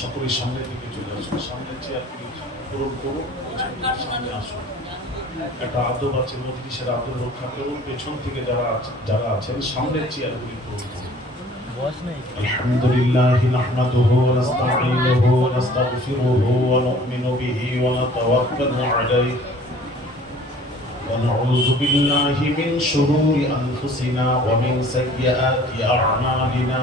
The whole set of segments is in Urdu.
সকলেই সামনের দিকে চলে আসুন সামনের চেয়ারগুলি পূরণ করুন পেছন থেকে সামনে আসুন একটা আদব আছে মজলিসের আদব রক্ষা করুন পেছন থেকে যারা আছেন যারা আছেন সামনের চেয়ারগুলি পূরণ করুন الحمد لله نحمده ونستعينه ونستغفره ونؤمن به ونتوكل عليه ونعوذ بالله من شرور أنفسنا ومن سيئات أعمالنا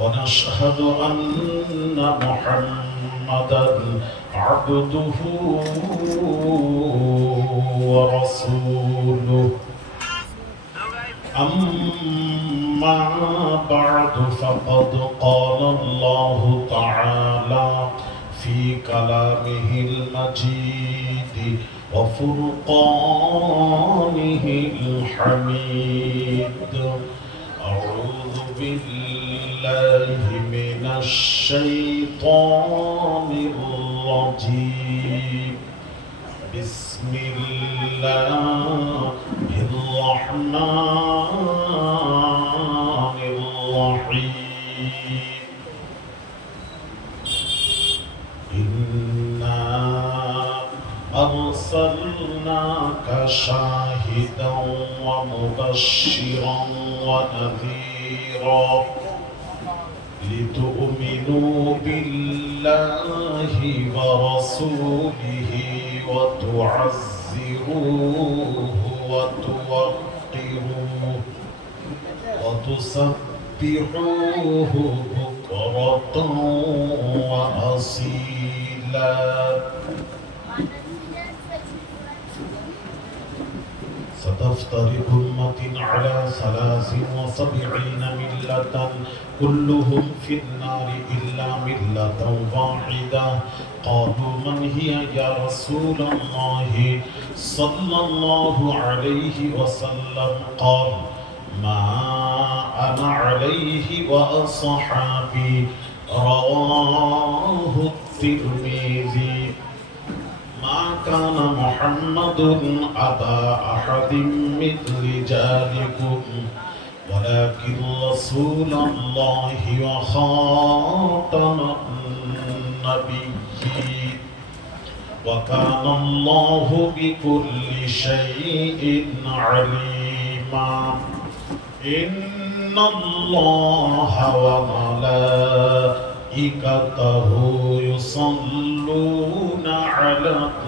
ونشهد أن محمدا عبده ورسوله أما بعد فقد قال الله تعالى في كلامه المجيد وفرقانه الحميد أعوذ بالله من الشيطان الرجيم. بسم الله الرحمن الرحيم. إنا أرسلناك شاهدا ومبشرا ونذيرا. لتؤمنوا بالله ورسوله وتعزروه وتوقروه وتسبحوه بكرة وأصيلا. ستفترق أمة على ثلاث وسبعين ملة كلهم في النار إلا ملة واحدة قالوا من هي يا رسول الله صلى الله عليه وسلم قال ما أنا عليه وأصحابي رواه الترمذي ما كان محمد أبا أحد من رجالكم ولكن رسول الله وخاتم النبيين وكان الله بكل شيء عليما إن الله وملائكته يصلون على النبي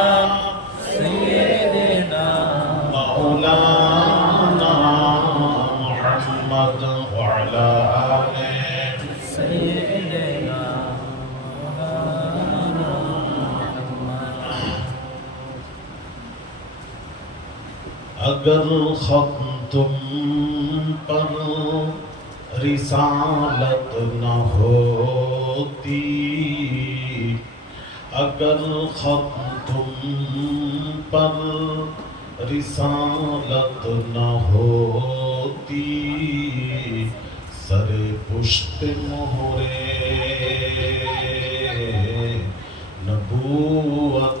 اگر ختم تم پر رسالت نہ ہوتی۔ اگر ختم تم پر رسالت نہ ہوتی، سر پشت مہرے، نبوت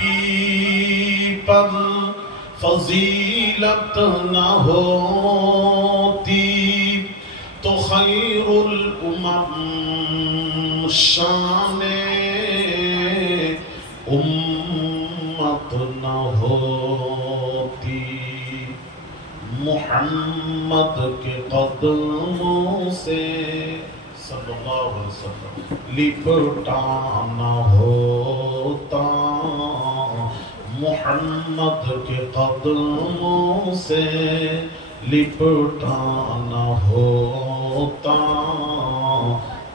نبی پر فضیلت نہ ہوتی تو خیر الامم شان امت نہ ہوتی۔ محمد کے قدموں سے صلی اللہ علیہ وسلم لپٹانا ہوتا۔ محمد کے قدموں سے لپٹانا ہوتا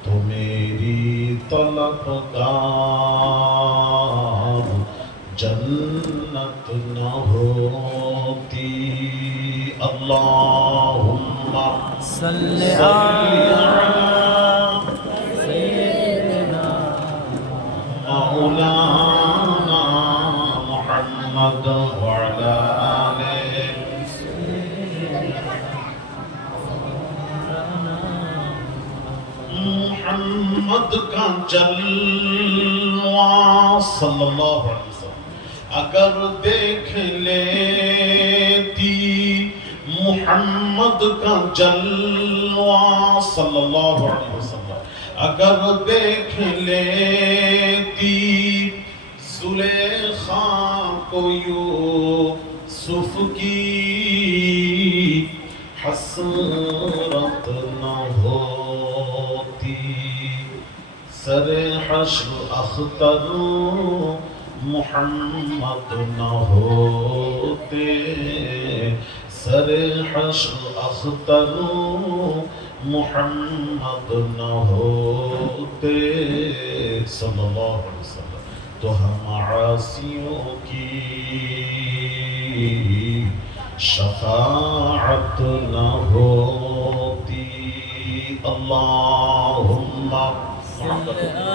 تو میری طلب جنت نہ ہوتی۔ اللہم صل صل محمد کا جلوہ صلی اللہ علیہ وسلم۔ اگر دیکھ لیتی محمد کا جلوہ صلی اللہ علیہ وسلم۔ اگر دیکھ لیتی زلیخا کو یوسف کی حسرت نہ سر حشر اختر محمد نہ ہوتے سر حشر اختر محمد نہ ہوتے صلی اللہ علیہ وسلم تو ہم عاصیوں کی شفاعت نہ ہوتی اللہم はい。